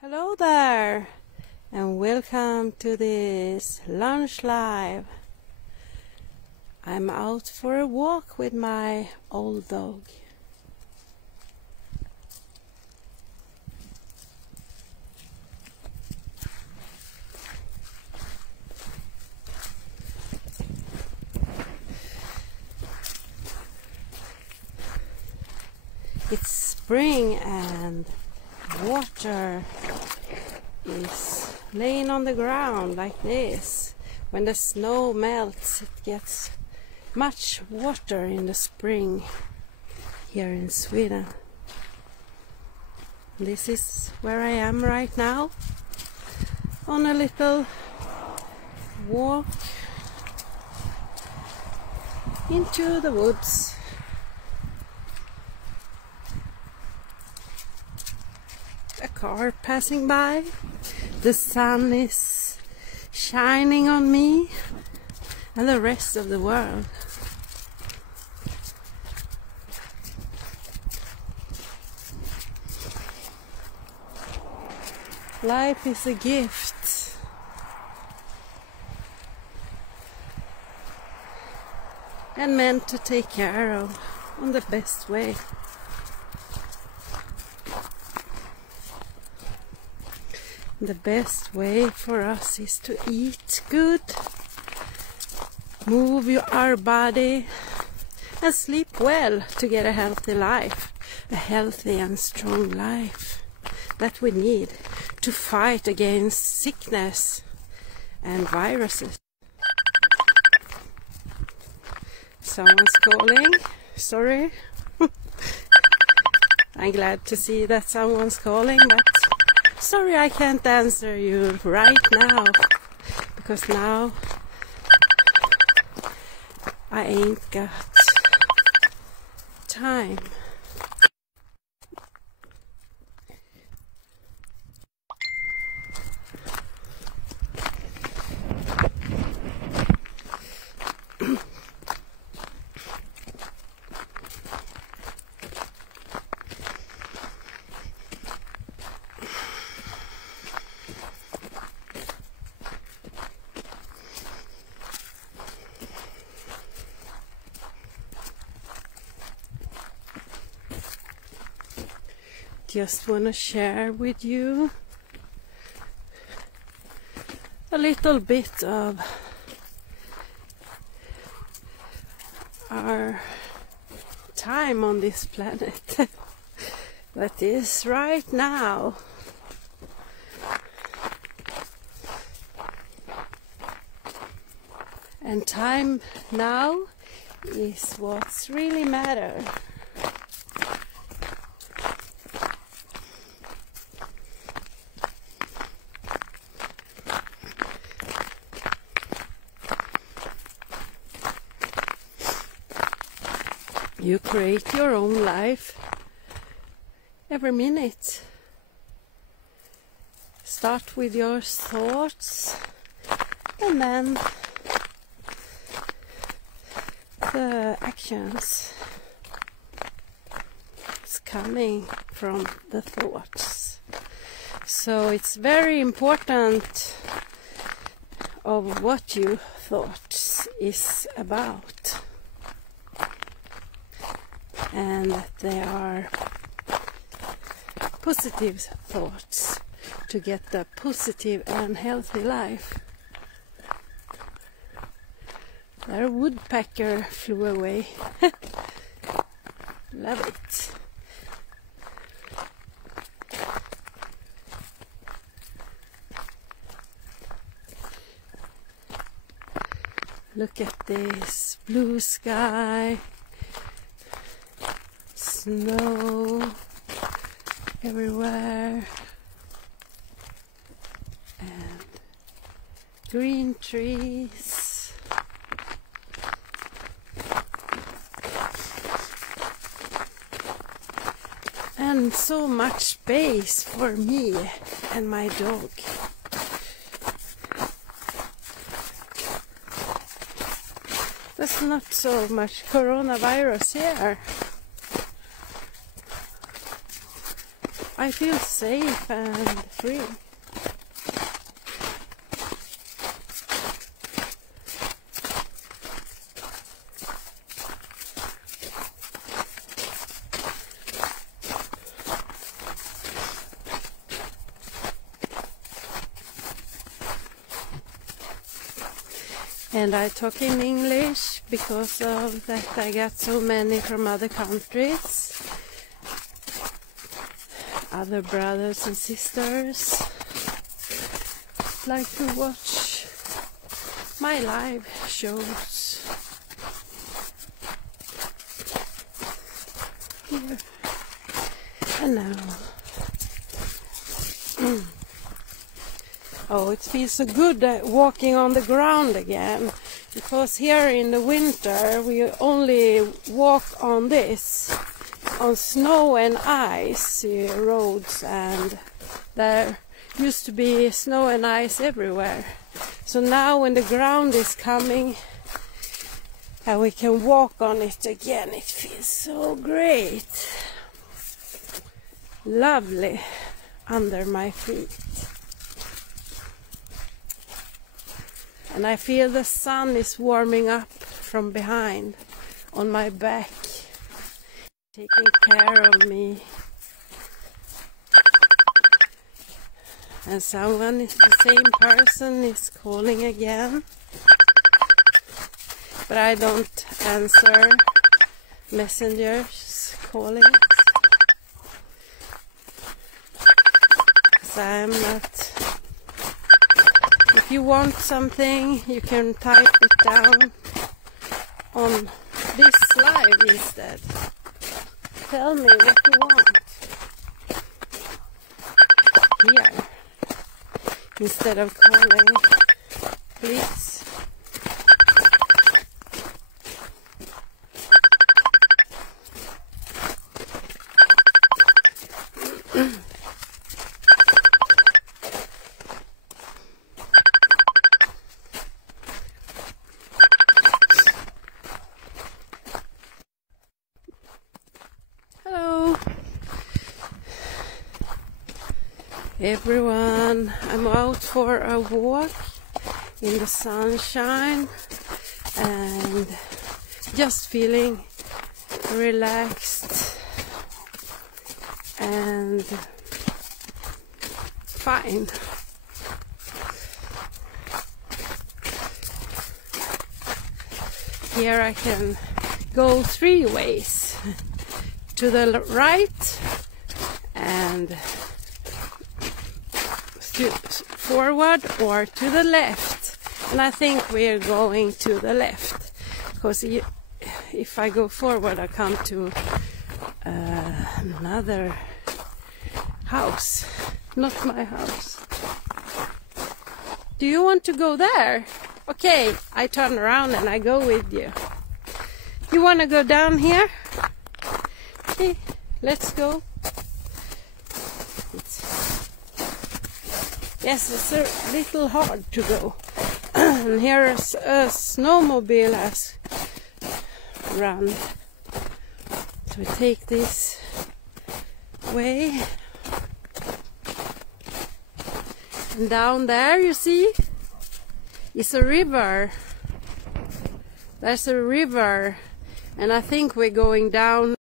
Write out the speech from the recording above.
Hello there, and welcome to this lunch live. I'm out for a walk with my old dog. It's spring and water is laying on the ground like this. When the snow melts, it gets much water in the spring here in Sweden. This is where I am right now, on a little walk into the woods. A car passing by. The sun is shining on me and the rest of the world. Life is a gift. And meant to take care of in the best way. The best way for us is to eat good, move our body, and sleep well to get a healthy life, a healthy and strong life that we need to fight against sickness and viruses. Someone's calling. Sorry. I'm glad to see that someone's calling, but sorry I can't answer you right now, because now I ain't got time. Just want to share with you a little bit of our time on this planet that is right now. And time now is what's really matter. You create your own life every minute. Start with your thoughts and then the actions. It's coming from the thoughts. So it's very important of what you thought is about. And that they are positive thoughts to get a positive and healthy life. Their woodpecker flew away. Love it. Look at this blue sky. Snow everywhere and green trees. And so much space for me and my dog. There's not so much coronavirus here. I feel safe and free. And I talk in English because of that I got so many from other countries. Other brothers and sisters like to watch my live shows here and now. Oh, it feels so good walking on the ground again, because here in the winter we only walk on this, on snow and ice roads, and there used to be snow and ice everywhere. So now when the ground is coming and we can walk on it again, it feels so great. Lovely under my feet. And I feel the sun is warming up from behind on my back, taking care of me. And someone, the same person, is calling again. But I don't answer messengers calling. Because I'm not... If you want something, you can type it down on this live instead. Tell me what you want here instead of calling, please. Everyone, I'm out for a walk in the sunshine and just feeling relaxed and fine. Here I can go 3 ways, to the right and forward or to the left, and I think we are going to the left, because if I go forward I come to another house, not my house. Do you want to go there? Okay, I turn around and I go with you. You want to go down here? Okay, let's go. Yes, it's a little hard to go. And here is a snowmobile has run. So we take this way. And down there, you see, is a river. There's a river, and I think we're going down